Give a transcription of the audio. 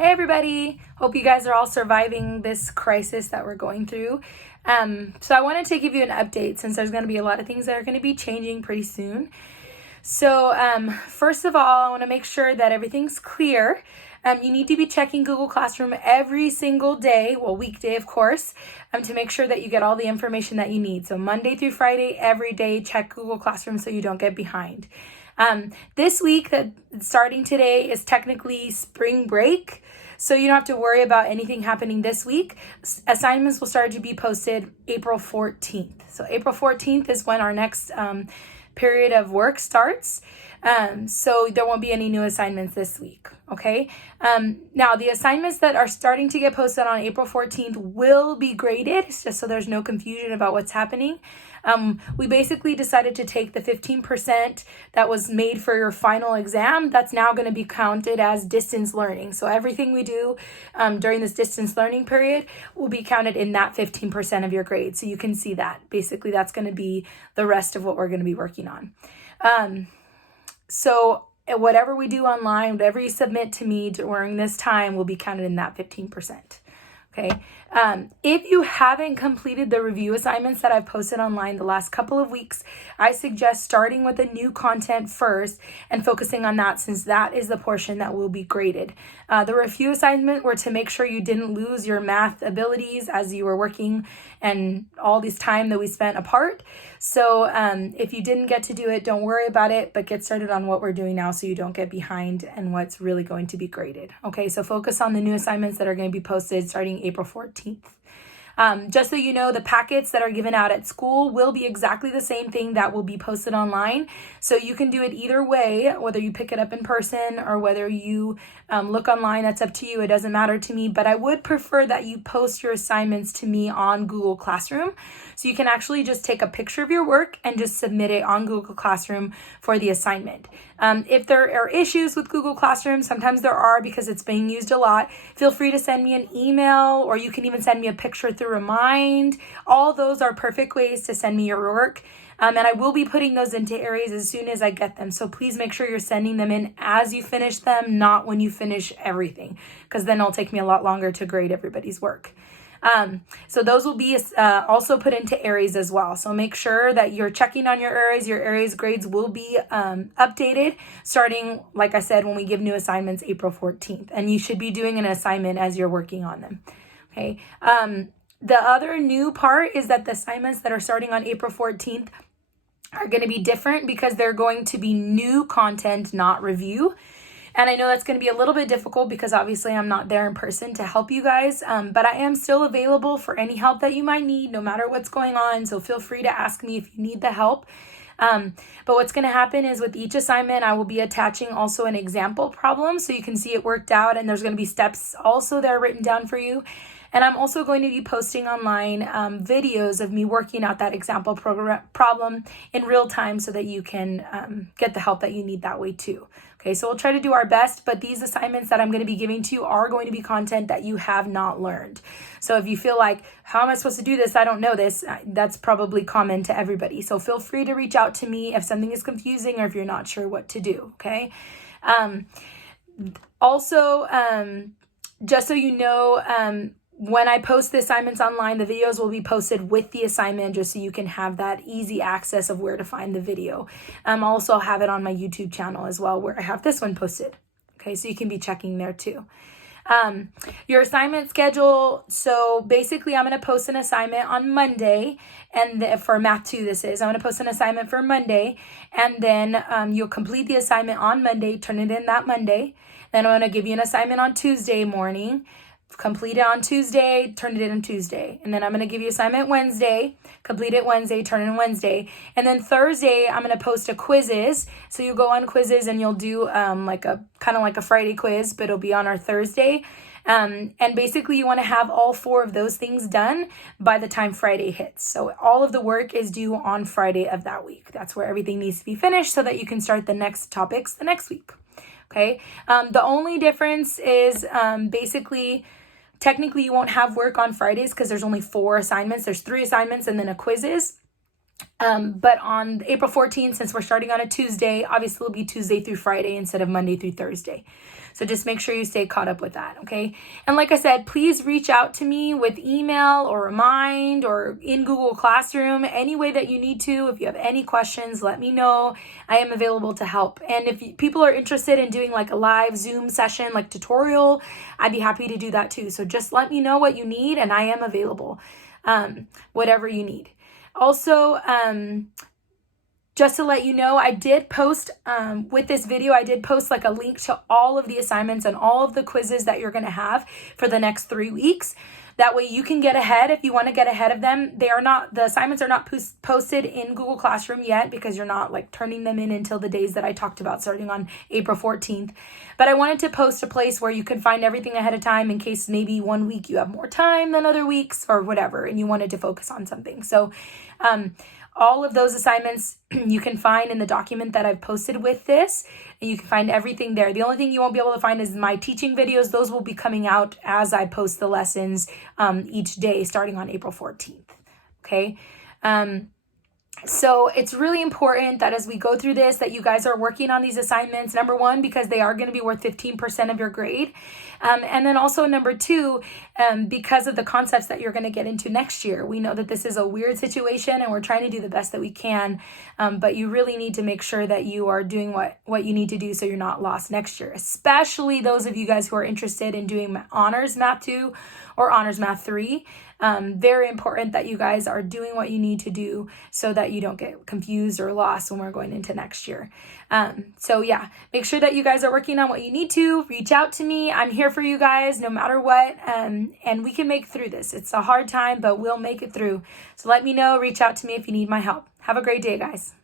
Hey everybody, hope you guys are all surviving this crisis that we're going through. So I wanted to give you an update since there's going to be a lot of things that are going to be changing pretty soon. So first of all, I want to make sure that everything's clear. You need to be checking Google Classroom every single day, well, weekday of course, to make sure that you get all the information that you need. So Monday through Friday, every day, check Google Classroom so you don't get behind. This week, that starting today, is technically spring break, so you don't have to worry about anything happening this week. Assignments will start to be posted April 14th. So April 14th is when our next period of work starts. So there won't be any new assignments this week, okay? Now, the assignments that are starting to get posted on April 14th will be graded, just so there's no confusion about what's happening. We basically decided to take the 15% that was made for your final exam. That's now going to be counted as distance learning. So everything we do during this distance learning period will be counted in that 15% of your grade. So you can see that. Basically, that's going to be the rest of what we're going to be working on. So whatever we do online, whatever you submit to me during this time will be counted in that 15%. Okay. If you haven't completed the review assignments that I've posted online the last couple of weeks, I suggest starting with the new content first and focusing on that, since that is the portion that will be graded. The review assignment were to make sure you didn't lose your math abilities as you were working and all this time that we spent apart. So if you didn't get to do it, don't worry about it, but get started on what we're doing now so you don't get behind and what's really going to be graded. Okay, so focus on the new assignments that are going to be posted starting April 14th. Just so you know, the packets that are given out at school will be exactly the same thing that will be posted online. So you can do it either way, whether you pick it up in person or whether you look online. That's up to you. It doesn't matter to me, but I would prefer that you post your assignments to me on Google Classroom. So you can actually just take a picture of your work and just submit it on Google Classroom for the assignment. If there are issues with Google Classroom, sometimes there are because it's being used a lot, feel free to send me an email, or you can even send me a picture through Remind. All those are perfect ways to send me your work. And I will be putting those into Aries as soon as I get them. So please make sure you're sending them in as you finish them, not when you finish everything, because then it'll take me a lot longer to grade everybody's work. So those will be also put into Aries as well. So make sure that you're checking on your Aries. Your Aries grades will be updated starting, like I said, when we give new assignments April 14th. And you should be doing an assignment as you're working on them. Okay. The other new part is that the assignments that are starting on April 14th are going to be different because they're going to be new content, not review. And I know that's going to be a little bit difficult because obviously I'm not there in person to help you guys, but I am still available for any help that you might need, no matter what's going on. So feel free to ask me if you need the help. But what's going to happen is with each assignment, I will be attaching also an example problem so you can see it worked out, and there's going to be steps also that are written down for you. And I'm also going to be posting online videos of me working out that example problem in real time so that you can get the help that you need that way too. Okay, so we'll try to do our best, but these assignments that I'm going to be giving to you are going to be content that you have not learned. So if you feel like, how am I supposed to do this? I don't know this. That's probably common to everybody. So feel free to reach out to me if something is confusing or if you're not sure what to do, okay? Also, just so you know, when I post the assignments online, the videos will be posted with the assignment just so you can have that easy access of where to find the video. I'll also have it on my YouTube channel as well, where I have this one posted. Okay, so you can be checking there too. Your assignment schedule. So basically I'm going to post an assignment on Monday, and for Math 2 this is. I'm going to post an assignment for Monday, and then you'll complete the assignment on Monday, turn it in that Monday. Then I'm going to give you an assignment on Tuesday morning. Complete it on Tuesday, turn it in on Tuesday. And then I'm going to give you assignment Wednesday, complete it Wednesday, turn it in Wednesday. And then Thursday, I'm going to post a quizzes. So you go on quizzes and you'll do like a kind of like a Friday quiz, but it'll be on our Thursday. And basically you want to have all 4 of those things done by the time Friday hits. So all of the work is due on Friday of that week. That's where everything needs to be finished so that you can start the next topics the next week. Okay. The only difference is basically, technically you won't have work on Fridays because there's only 4 assignments. There's 3 assignments and then a quizzes. But on April 14th, since we're starting on a Tuesday, obviously it'll be Tuesday through Friday instead of Monday through Thursday. So just make sure you stay caught up with that, okay? And like I said, please reach out to me with email or Remind or in Google Classroom, any way that you need to. If you have any questions, let me know. I am available to help. And if people are interested in doing like a live Zoom session, like tutorial, I'd be happy to do that too. So just let me know what you need and I am available, whatever you need. Also, just to let you know, I did post with this video, I did post like a link to all of the assignments and all of the quizzes that you're going to have for the next 3 weeks. That way you can get ahead if you want to get ahead of them. The assignments are not posted in Google Classroom yet because you're not like turning them in until the days that I talked about starting on April 14th. But I wanted to post a place where you can find everything ahead of time in case maybe one week you have more time than other weeks or whatever, and you wanted to focus on something. So, all of those assignments you can find in the document that I've posted with this, and you can find everything there. The only thing you won't be able to find is my teaching videos. Those will be coming out as I post the lessons each day starting on April 14th. Okay. So it's really important that as we go through this, that you guys are working on these assignments, number one, because they are going to be worth 15% of your grade. And then also number two, because of the concepts that you're going to get into next year. We know that this is a weird situation and we're trying to do the best that we can. But you really need to make sure that you are doing what you need to do so you're not lost next year, especially those of you guys who are interested in doing Honors Math 2 or Honors Math 3. Very important that you guys are doing what you need to do so that you don't get confused or lost when we're going into next year. So yeah, make sure that you guys are working on what you need to. Reach out to me. I'm here for you guys no matter what. And we can make it through this. It's a hard time, but we'll make it through. So let me know. Reach out to me if you need my help. Have a great day, guys.